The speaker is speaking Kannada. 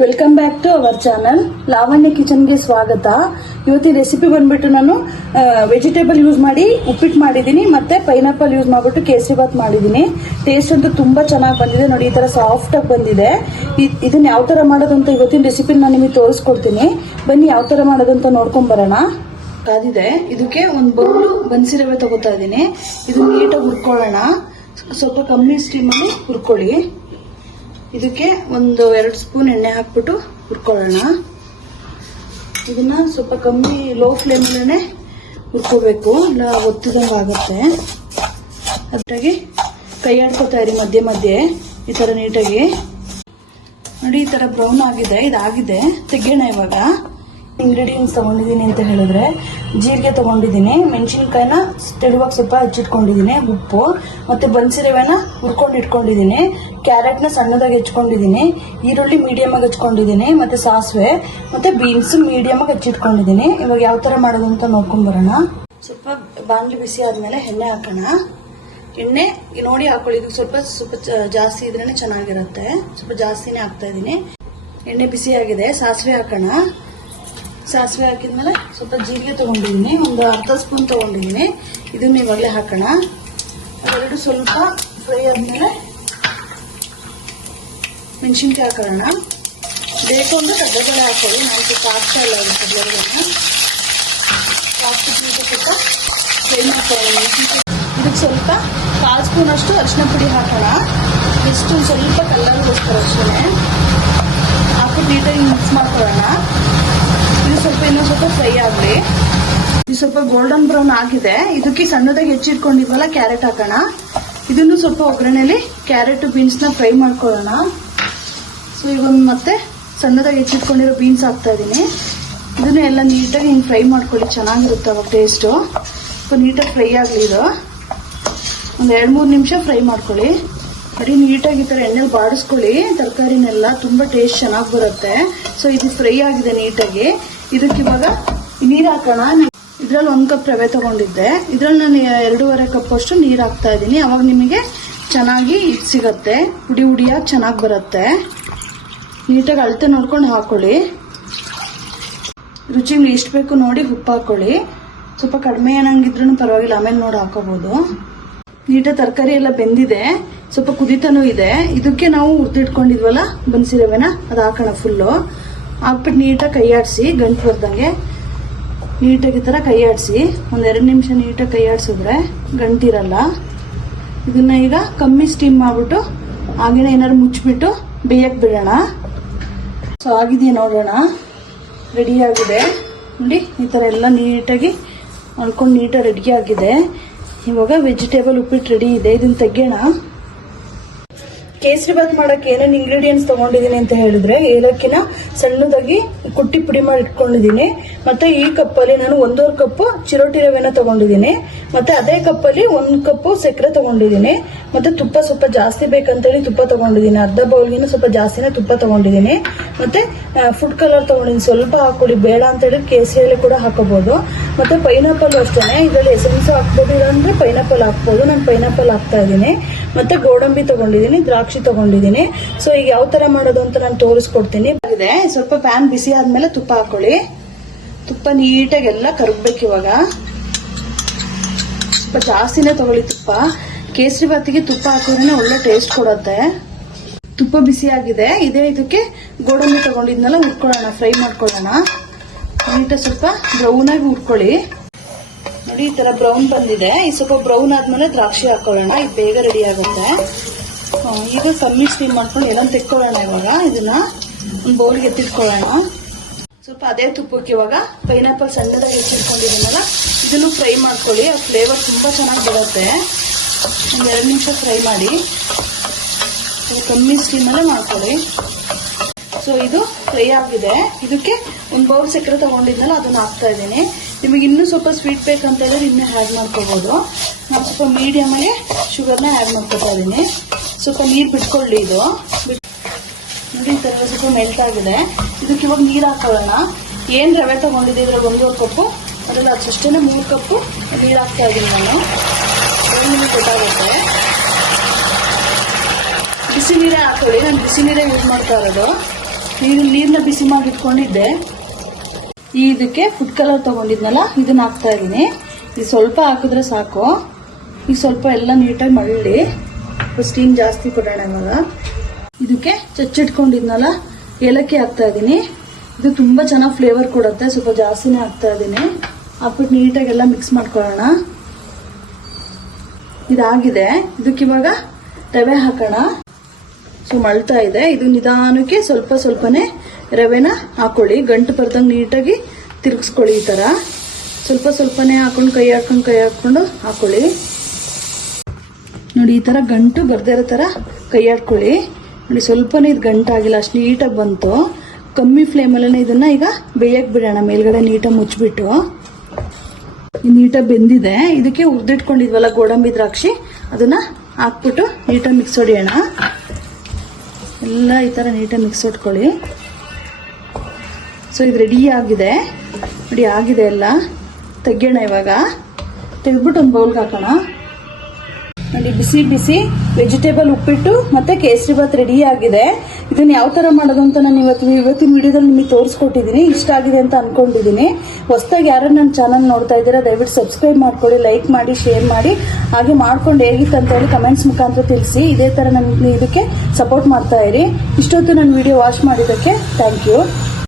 Welcome back to our channel Lavanya ಕಿಚನ್ಗೆ ಸ್ವಾಗತ. ಇವತ್ತಿನ ರೆಸಿಪಿ ಬಂದ್ಬಿಟ್ಟು ನಾನು ವೆಜಿಟೇಬಲ್ ಯೂಸ್ ಮಾಡಿ ಉಪ್ಪಿಟ್ಟು ಮಾಡಿದ್ದೀನಿ, ಮತ್ತೆ ಪೈನಾಪಲ್ ಯೂಸ್ ಮಾಡಿಬಿಟ್ಟು ಕೇಸರಿ ಬಾತ್ ಮಾಡಿದ್ದೀನಿ. ಟೇಸ್ಟ್ ಅಂತೂ ತುಂಬಾ ಚೆನ್ನಾಗಿ ಬಂದಿದೆ. ನೋಡಿ, ಈ ತರ ಸಾಫ್ಟ್ ಆಗಿ ಬಂದಿದೆ. ಇದನ್ನ ಯಾವ ತರ ಮಾಡೋದು ಅಂತ ಇವತ್ತಿನ ರೆಸಿಪಿ ನಾನು ನಿಮಗೆ ತೋರಿಸ್ಕೊಡ್ತೀನಿ. ಬನ್ನಿ ಯಾವ ತರ ಮಾಡೋದು ಅಂತ ನೋಡ್ಕೊಂಡ್ ಬರೋಣ. ಕಾದಿದೆ. ಇದಕ್ಕೆ ಒಂದು ಬೌಲು ಬನ್ಸಿ ರವೆ ತಗೋತಾ ಇದ್ದೀನಿ. ಇದು ನೀಟಾಗಿ ಹುರ್ಕೊಳ್ಳೋಣ. ಸ್ವಲ್ಪ ಕಮ್ಮಿ ಸ್ಟೀಮಲ್ಲಿ ಹುರ್ಕೊಳ್ಳಿ. ಇದಕ್ಕೆ ಒಂದು 2 ಸ್ಪೂನ್ ಎಣ್ಣೆ ಹಾಕ್ಬಿಟ್ಟು ಹುರ್ಕೊಳ್ಳೋಣ. ಇದನ್ನ ಸ್ವಲ್ಪ ಕಮ್ಮಿ ಲೋ ಫ್ಲೇಮಲ್ಲೇ ಹುರ್ಕೋಬೇಕು, ಇಲ್ಲ ಒತ್ತಿದಂಗೆ ಆಗುತ್ತೆ. ಅದಾಗಿ ಕೈ ಆಡ್ಕೋತಾ ಇರಿ ಮಧ್ಯೆ ಮಧ್ಯೆ, ಈ ತರ ನೀಟಾಗಿ. ನೋಡಿ, ಈ ತರ ಬ್ರೌನ್ ಆಗಿದೆ. ಇದಾಗಿದೆ, ತೆಗೆಯೋಣ ಇವಾಗ. ಇಂಗ್ರೀಡಿಯೆಂಟ್ಸ್ ತಗೊಂಡಿದ್ದೀನಿ ಅಂತ ಹೇಳಿದ್ರೆ, ಜೀರಿಗೆ ತಗೊಂಡಿದ್ದೀನಿ, ಮೆಣಸಿನ್ಕಾಯಿನ ತೆಳುವಾಗಿ ಸ್ವಲ್ಪ ಹಚ್ಚಿಟ್ಕೊಂಡಿದ್ದೀನಿ, ಉಪ್ಪು, ಮತ್ತೆ ಬನ್ಸಿ ರವೆನ ಹುರ್ಕೊಂಡು ಇಟ್ಕೊಂಡಿದ್ದೀನಿ, ಕ್ಯಾರೆಟ್ನ ಸಣ್ಣದಾಗಿ ಹೆಚ್ಕೊಂಡಿದ್ದೀನಿ, ಈರುಳ್ಳಿ ಮೀಡಿಯಮ್ ಆಗಿ ಹಚ್ಕೊಂಡಿದ್ದೀನಿ, ಮತ್ತೆ ಸಾಸಿವೆ ಮತ್ತೆ ಬೀನ್ಸ್ ಮೀಡಿಯಮ್ ಆಗಿ ಹಚ್ಚಿಟ್ಕೊಂಡಿದ್ದೀನಿ. ಇವಾಗ ಯಾವ ತರ ಮಾಡೋದು ಅಂತ ನೋಡ್ಕೊಂಡ್ ಬರೋಣ. ಸ್ವಲ್ಪ ಬಾಣಲಿ ಬಿಸಿ ಆದ್ಮೇಲೆ ಎಣ್ಣೆ ಹಾಕೋಣ. ಎಣ್ಣೆ ನೋಡಿ ಹಾಕೊಳ್ಳಿ. ಇದಕ್ಕೆ ಸ್ವಲ್ಪ ಜಾಸ್ತಿ ಇದ್ರೇನೆ ಚೆನ್ನಾಗಿರುತ್ತೆ. ಸ್ವಲ್ಪ ಜಾಸ್ತಿನೇ ಹಾಕ್ತಾ ಇದ್ದೀನಿ. ಎಣ್ಣೆ ಬಿಸಿ ಆಗಿದೆ. ಸಾಸಿವೆ ಹಾಕೋಣ. ಸಾಸಿವೆ ಹಾಕಿದ್ಮೇಲೆ ಸ್ವಲ್ಪ ಜೀರಿಗೆ ತಗೊಂಡಿದ್ದೀನಿ, ಒಂದು ಅರ್ಧ ಸ್ಪೂನ್ ತಗೊಂಡಿದ್ದೀನಿ. ಇದನ್ನ ಇವಾಗಲೇ ಹಾಕೋಣ. ಅವೆರಡು ಸ್ವಲ್ಪ ಫ್ರೈ ಆದ್ಮೇಲೆ ಮೆಣಸಿನ್ಕಾಯಿ ಹಾಕೋಣ. ಬೇಕು ಅಂದ್ರೆ ಕಡಲೆಬೇಳೆ ಹಾಕೊಳ್ಳಿ, ನಾವು ಸ್ವಲ್ಪ ಹಾಕ್ತಾ ಇಲ್ಲ ಕಡಲೆಬೇಳೆನ. ಹಾಕ್ಬಿಟ್ಟು ಸ್ವಲ್ಪ ಫ್ರೈ ಮಾಡ್ಕೊಳ್ಳೋಣ. ಇದಕ್ಕೆ ಸ್ವಲ್ಪ 1/4 ಸ್ಪೂನ್ ಅಷ್ಟು ಅರಿಶಿನ ಪುಡಿ ಹಾಕೋಣ. ಎಷ್ಟು ಸ್ವಲ್ಪ ಕಲ್ಲರ್ಗೋಸ್ಕರ ಅಷ್ಟೇ ಹಾಕಿ ನೀಟಾಗಿ ಮಿಕ್ಸ್ ಮಾಡ್ಕೊಳ್ಳೋಣ. ಇದು ಸ್ವಲ್ಪ ಇನ್ನೂ ಸ್ವಲ್ಪ ಫ್ರೈ ಆಗಲಿ. ಇದು ಸ್ವಲ್ಪ ಗೋಲ್ಡನ್ ಬ್ರೌನ್ ಆಗಿದೆ. ಇದಕ್ಕೆ ಸಣ್ಣದಾಗಿ ಹೆಚ್ಚಿಟ್ಕೊಂಡಿದ್ವಲ್ಲ ಕ್ಯಾರೆಟ್ ಹಾಕೋಣ. ಇದನ್ನು ಸ್ವಲ್ಪ ಒಗ್ಗರಣೆಯಲ್ಲಿ ಕ್ಯಾರೆಟ್ ಬೀನ್ಸ್ನ ಫ್ರೈ ಮಾಡ್ಕೊಳ್ಳೋಣ. ಸೊ ಇವಾಗ ಮತ್ತೆ ಸಣ್ಣದಾಗಿ ಹೆಚ್ಚಿಟ್ಕೊಂಡಿರೋ ಬೀನ್ಸ್ ಹಾಕ್ತಾ ಇದ್ದೀನಿ. ಇದನ್ನು ಎಲ್ಲ ನೀಟಾಗಿ ಹಿಂಗೆ ಫ್ರೈ ಮಾಡ್ಕೊಳ್ಳಿ, ಚೆನ್ನಾಗಿರುತ್ತೆ ಅವಾಗ ಟೇಸ್ಟು. ಸ್ವಲ್ಪ ನೀಟಾಗಿ ಫ್ರೈ ಆಗಲಿ. ಇದು ಒಂದು 2-3 ನಿಮಿಷ ಫ್ರೈ ಮಾಡ್ಕೊಳ್ಳಿ. ಬರೀ ನೀಟಾಗಿ ಈ ಥರ ಎಣ್ಣೆಲಿ ಬಾಡಿಸ್ಕೊಳ್ಳಿ ತರಕಾರಿನೆಲ್ಲ, ತುಂಬ ಟೇಸ್ಟ್ ಚೆನ್ನಾಗಿ ಬರುತ್ತೆ. ಸೊ ಇದು ಫ್ರೈ ಆಗಿದೆ ನೀಟಾಗಿ. ಇದಕ್ಕೆ ಇವಾಗ ನೀರು ಹಾಕೋಣ. ಇದ್ರಲ್ಲಿ 1 ಕಪ್ ರವೆ ತಗೊಂಡಿದ್ದೆ, ಇದ್ರಲ್ಲಿ ನಾನು 2.5 ಕಪ್ ಅಷ್ಟು ನೀರು ಹಾಕ್ತಾ ಇದ್ದೀನಿ. ಅವಾಗ ನಿಮಗೆ ಚೆನ್ನಾಗಿ ಇದು ಸಿಗತ್ತೆ, ಹುಡಿ ಹುಡಿಯಾಗಿ ಚೆನ್ನಾಗಿ ಬರುತ್ತೆ. ನೀಟಾಗಿ ಅಳತೆ ನೋಡ್ಕೊಂಡು ಹಾಕೊಳ್ಳಿ. ರುಚಿಗೆ ಎಷ್ಟು ಬೇಕು ನೋಡಿ ಉಪ್ಪು ಹಾಕೊಳ್ಳಿ. ಸ್ವಲ್ಪ ಕಡಿಮೆ ಏನಂಗಿದ್ರೂ ಪರವಾಗಿಲ್ಲ, ಆಮೇಲೆ ನೋಡಿ ಹಾಕೋಬಹುದು. ನೀಟಾಗಿ ತರಕಾರಿ ಎಲ್ಲ ಬೆಂದಿದೆ, ಸ್ವಲ್ಪ ಕುದಿತಾನೂ ಇದೆ. ಇದಕ್ಕೆ ನಾವು ಹುರಿದಿಟ್ಕೊಂಡಿದ್ವಲ್ಲ ಬನ್ಸಿ ರವೆನ ಅದು ಹಾಕೋಣ. ಫುಲ್ಲು ಹಾಕ್ಬಿಟ್ಟು ನೀಟಾಗಿ ಕೈ ಆಡಿಸಿ, ಗಂಟು ಬರ್ದಂಗೆ ನೀಟಾಗಿ ಈ ಥರ ಕೈ ಆಡಿಸಿ. ಒಂದು 2 ನಿಮಿಷ ನೀಟಾಗಿ ಕೈ ಆಡಿಸಿದ್ರೆ ಗಂಟಿರಲ್ಲ. ಇದನ್ನ ಈಗ ಕಮ್ಮಿ ಸ್ಟೀಮ್ ಮಾಡ್ಬಿಟ್ಟು ಹಾಗೇನೆ ಏನಾದ್ರು ಮುಚ್ಚಿಬಿಟ್ಟು ಬೇಯಕ್ಕೆ ಬಿಡೋಣ. ಸೊ ಆಗಿದೆಯಾ ನೋಡೋಣ. ರೆಡಿ ಆಗಿದೆ ನೋಡಿ, ಈ ಥರ ಎಲ್ಲ ನೀಟಾಗಿ ಮಾಡ್ಕೊಂಡು ನೀಟಾಗಿ ರೆಡಿ ಆಗಿದೆ. ಇವಾಗ ವೆಜಿಟೇಬಲ್ ಉಪ್ಪಿಟ್ಟು ರೆಡಿ ಇದೆ. ಇದನ್ನ ತೆಗೆಯೋಣ. ಕೇಸರಿ ಬಾತ್ ಮಾಡಕ್ಕೆ ಏನೇನು ಇಂಗ್ರೀಡಿಯೆಂಟ್ಸ್ ತಗೊಂಡಿದ್ದೀನಿ ಅಂತ ಹೇಳಿದ್ರೆ, ಏಲಕ್ಕಿನ ಸಣ್ಣದಾಗಿ ಕುಟ್ಟಿ ಪುಡಿ ಮಾಡಿ ಇಟ್ಕೊಂಡಿದ್ದೀನಿ. ಮತ್ತೆ ಈ ಕಪ್ಪಲ್ಲಿ ನಾನು 1.5 ಕಪ್ ಚಿರೋಟಿ ರವೆನ ತಗೊಂಡಿದ್ದೀನಿ. ಮತ್ತೆ ಅದೇ ಕಪ್ಪಲ್ಲಿ 1 ಕಪ್ ಸಕ್ಕರೆ ತಗೊಂಡಿದ್ದೀನಿ. ಮತ್ತೆ ತುಪ್ಪ ಸ್ವಲ್ಪ ಜಾಸ್ತಿ ಬೇಕಂತೇಳಿ ತುಪ್ಪ ತಗೊಂಡಿದ್ದೀನಿ. ಅರ್ಧ ಬೌಲ್ಗಿನ ಸ್ವಲ್ಪ ಜಾಸ್ತಿನೇ ತುಪ್ಪ ತಗೊಂಡಿದ್ದೀನಿ. ಮತ್ತೆ ಫುಡ್ ಕಲರ್ ತಗೊಂಡಿದ್ದೀನಿ, ಸ್ವಲ್ಪ ಹಾಕೊಳ್ಳಿ. ಬೇಡ ಅಂತ ಹೇಳಿ ಕೇಸರಿಯಲ್ಲಿ ಕೂಡ ಹಾಕೋಬಹುದು. ಮತ್ತೆ ಪೈನಾಪಲ್ ಅಷ್ಟೇನೆ, ಇದರಲ್ಲಿ ಎಸೆನ್ಸ್ ಹಾಕ್ಬೋದು, ಇಲ್ಲಾಂದ್ರೆ ಪೈನಾಪಲ್ ಹಾಕ್ಬೋದು. ನಾನು ಪೈನಾಪಲ್ ಹಾಕ್ತಾ ಇದ್ದೀನಿ. ಮತ್ತೆ ಗೋಡಂಬಿ ತಗೊಂಡಿದ್ದೀನಿ, ದ್ರಾಕ್ಷಿ ತಗೊಂಡಿದ್ದೀನಿ. ಸೊ ಈಗ ಯಾವ ತರ ಮಾಡೋದು ಅಂತ ನಾನು ತೋರಿಸ್ಕೊಡ್ತೀನಿ. ಸ್ವಲ್ಪ ಪ್ಯಾನ್ ಬಿಸಿ ಆದ್ಮೇಲೆ ತುಪ್ಪ ಹಾಕೊಳ್ಳಿ. ತುಪ್ಪ ನೀಟಾಗಿ ಎಲ್ಲ ಕರಗಬೇಕು. ಇವಾಗ ಸ್ವಲ್ಪ ಜಾಸ್ತಿನೇ ತಗೊಳ್ಳಿ ತುಪ್ಪ. ಕೇಸರಿ ಬಾತಿಗೆ ತುಪ್ಪ ಹಾಕಿದ್ರೆ ಒಳ್ಳೆ ಟೇಸ್ಟ್ ಕೊಡುತ್ತೆ. ತುಪ್ಪ ಬಿಸಿ ಆಗಿದೆ. ಇದಕ್ಕೆ ಗೋಡಂಬಿ ತಗೊಂಡಿದ್ನೆಲ್ಲ ಹುರ್ಕೊಳ್ಳೋಣ, ಫ್ರೈ ಮಾಡ್ಕೊಳ್ಳೋಣ. ನೀಟಾಗಿ ಸ್ವಲ್ಪ ಬ್ರೌನ್ ಆಗಿ ಹುರ್ಕೊಳ್ಳಿ. ನೋಡಿ, ಈ ತರ ಬ್ರೌನ್ ಬಂದಿದೆ. ಈ ಸ್ವಲ್ಪ ಬ್ರೌನ್ ಆದ್ಮೇಲೆ ದ್ರಾಕ್ಷಿ ಹಾಕೊಳ್ಳೋಣ. ಇದು ಬೇಗ ರೆಡಿ ಆಗುತ್ತೆ. ಈಗ ಕಮ್ಮಿ ಸ್ಟೀಮ್ ಮಾಡ್ಕೊಂಡು ಎಲ್ಲ ತೆಕ್ಕೊಳ್ಳೋಣ. ಇವಾಗ ಇದನ್ನ ಒಂದು ಬೌಲ್ಗೆ ಎತ್ತಿಟ್ಕೊಳ್ಳೋಣ. ಸ್ವಲ್ಪ ಅದೇ ತುಪ್ಪಕ್ಕೆ ಇವಾಗ ಪೈನಾಪಲ್ ಸಣ್ಣದಾಗಿ ಹೆಚ್ಚಿಟ್ಕೊಂಡಿದ್ದೀನಲ್ಲ ಇದನ್ನು ಫ್ರೈ ಮಾಡ್ಕೊಳ್ಳಿ. ಆ ಫ್ಲೇವರ್ ತುಂಬಾ ಚೆನ್ನಾಗಿ ಬರುತ್ತೆ. ಒಂದು 2 ನಿಮಿಷ ಫ್ರೈ ಮಾಡಿ, ಕಮ್ಮಿ ಸ್ಟೀಮಲ್ಲೇ ಮಾಡ್ಕೊಳ್ಳಿ. ಸೊ ಇದು ಫ್ರೈ ಆಗಿದೆ. ಇದಕ್ಕೆ ಒಂದು ಬೌಲ್ ಸಕ್ಕರೆ ತಗೊಂಡಿದ್ನಲ್ಲ ಅದನ್ನ ಹಾಕ್ತಾ ಇದ್ದೀನಿ. ನಿಮಗೆ ಇನ್ನೂ ಸ್ವಲ್ಪ ಸ್ವೀಟ್ ಬೇಕಂತ ಹೇಳಿದ್ರೆ ಇನ್ನೂ ಆ್ಯಡ್ ಮಾಡ್ಕೋಬಹುದು. ನಾನು ಸ್ವಲ್ಪ ಮೀಡಿಯಮ್ ಆಗಿ ಶುಗರ್ನ ಆ್ಯಡ್ ಮಾಡ್ಕೊತಾ ಇದ್ದೀನಿ. ಸ್ವಲ್ಪ ನೀರು ಬಿಟ್ಕೊಳ್ಳಿ. ಇದು ನೋಡಿ, ಈ ಥರ ಸ್ವಲ್ಪ ಮೆಲ್ಟ್ ಆಗಿದೆ. ಇದಕ್ಕೆ ಇವಾಗ ನೀರು ಹಾಕೊಳ್ಳೋಣ. ಏನು ರವೆ ತಗೊಂಡಿದ್ದೆ ಇದ್ರಲ್ಲಿ 1.5 ಕಪ್ಪು, ಅದರಲ್ಲಿ ಅಷ್ಟೇ 3 ಕಪ್ಪು ನೀರು ಹಾಕ್ತಾ ಇದ್ದೀನಿ ನಾನು. ನಿಮಗೆ ಗೊತ್ತಾಗುತ್ತೆ. ಬಿಸಿ ನೀರೇ ಹಾಕೊಳ್ಳಿ. ನಾನು ಬಿಸಿ ನೀರೇ ಯೂಸ್ ಮಾಡ್ತಾ ಇರೋದು. ನೀರನ್ನ ಬಿಸಿ ಮಾಡಿ ಇಟ್ಕೊಂಡಿದ್ದೆ. ಇದಕ್ಕೆ ಫುಡ್ ಕಲರ್ ತಗೊಂಡಿದ್ನಲ್ಲ ಇದನ್ನ ಹಾಕ್ತಾ ಇದ್ದೀನಿ. ಇದು ಸ್ವಲ್ಪ ಹಾಕಿದ್ರೆ ಸಾಕು. ಈಗ ಸ್ವಲ್ಪ ಎಲ್ಲ ನೀಟಾಗಿ ಮಳ್ಳಿ ಸ್ಟೀಮ್ ಜಾಸ್ತಿ ಕೊಡೋಣ. ಇವಾಗ ಇದಕ್ಕೆ ಚಚ್ಚಿಟ್ಕೊಂಡಿದ್ನಲ್ಲ ಏಲಕ್ಕಿ ಹಾಕ್ತಾ ಇದ್ದೀನಿ. ಇದು ತುಂಬಾ ಚೆನ್ನಾಗಿ ಫ್ಲೇವರ್ ಕೊಡುತ್ತೆ. ಸ್ವಲ್ಪ ಜಾಸ್ತಿನೇ ಹಾಕ್ತಾ ಇದ್ದೀನಿ. ಹಾಕ್ಬಿಟ್ಟು ನೀಟಾಗೆಲ್ಲ ಮಿಕ್ಸ್ ಮಾಡ್ಕೊಳ್ಳೋಣ. ಇದಾಗಿದೆ. ಇದಕ್ಕೆ ಇವಾಗ ರವೆ ಹಾಕೋಣ. ಸೊ ಮಳ್ತಾ ಇದೆ. ಇದು ನಿಧಾನಕ್ಕೆ ಸ್ವಲ್ಪ ಸ್ವಲ್ಪನೇ ರವೆನ ಹಾಕೊಳ್ಳಿ. ಗಂಟು ಬರ್ದಂಗೆ ನೀಟಾಗಿ ತಿರುಗಿಸ್ಕೊಳ್ಳಿ. ಈ ತರ ಸ್ವಲ್ಪ ಸ್ವಲ್ಪನೇ ಹಾಕೊಂಡು ಕೈ ಹಾಕೊಂಡು ಹಾಕೊಳ್ಳಿ. ನೋಡಿ ಈ ತರ ಗಂಟು ಬರ್ದೇ ಇರೋ ತರ ಕೈ ಹಾಕೊಳ್ಳಿ. ನೋಡಿ ಸ್ವಲ್ಪನೇ ಇದು ಗಂಟಾಗಿಲ್ಲ, ಅಷ್ಟು ನೀಟಾಗಿ ಬಂತು. ಕಮ್ಮಿ ಫ್ಲೇಮಲ್ಲೇ ಇದನ್ನ ಈಗ ಬೇಯಕ್ಕೆ ಬಿಡೋಣ. ಮೇಲ್ಗಡೆ ನೀಟಾಗಿ ಮುಚ್ಚಿಬಿಟ್ಟು ನೀಟಾಗಿ ಬೆಂದಿದೆ. ಇದಕ್ಕೆ ಹುರಿದಿಟ್ಕೊಂಡಿದ್ವಲ್ಲ ಗೋಡಂಬಿ ದ್ರಾಕ್ಷಿ ಅದನ್ನ ಹಾಕ್ಬಿಟ್ಟು ನೀಟಾಗಿ ಮಿಕ್ಸ್ ಹೊಡಿಯೋಣ. ಎಲ್ಲ ಈ ತರ ನೀಟಾಗಿ ಮಿಕ್ಸ್ ಹೊಡ್ಕೊಳ್ಳಿ. ಸೊ ಇದು ರೆಡಿ ಆಗಿದೆ. ರೆಡಿ ಆಗಿದೆ ಎಲ್ಲ. ತೆಗಿಯೋಣ. ಇವಾಗ ತೆಗೆದ್ಬಿಟ್ಟು ಒಂದು ಬೌಲ್ಗೆ ಹಾಕೋಣ. ನೋಡಿ ಬಿಸಿ ಬಿಸಿ ವೆಜಿಟೇಬಲ್ ಉಪ್ಪಿಟ್ಟು ಮತ್ತೆ ಕೇಸರಿ ಬಾತ್ ರೆಡಿ ಆಗಿದೆ. ಇದನ್ನ ಯಾವ ತರ ಮಾಡೋದು ಅಂತ ನಾನು ಇವತ್ತಿನ ವಿಡಿಯೋದಲ್ಲಿ ನಿಮಗೆ ತೋರಿಸ್ಕೊಟ್ಟಿದ್ದೀನಿ. ಇಷ್ಟ ಆಗಿದೆ ಅಂತ ಅನ್ಕೊಂಡಿದ್ದೀನಿ. ಹೊಸದಾಗಿ ಯಾರು ನನ್ನ ಚಾನಲ್ ನೋಡ್ತಾ ಇದ್ದೀರಾ ದಯವಿಟ್ಟು ಸಬ್ಸ್ಕ್ರೈಬ್ ಮಾಡ್ಕೊಳ್ಳಿ, ಲೈಕ್ ಮಾಡಿ, ಶೇರ್ ಮಾಡಿ. ಹಾಗೆ ಮಾಡ್ಕೊಂಡು ಹೇಗಿತ್ತು ಅಂತ ಹೇಳಿ ಕಮೆಂಟ್ಸ್ ಮುಖಾಂತರ ತಿಳಿಸಿ. ಇದೇ ತರ ನನ್ನ ಇದಕ್ಕೆ ಸಪೋರ್ಟ್ ಮಾಡ್ತಾ ಇರಿ. ಇಷ್ಟೊತ್ತು ನನ್ನ ವಿಡಿಯೋ ವಾಚ್ ಮಾಡಿದ್ದಕ್ಕೆ ಥ್ಯಾಂಕ್ ಯು.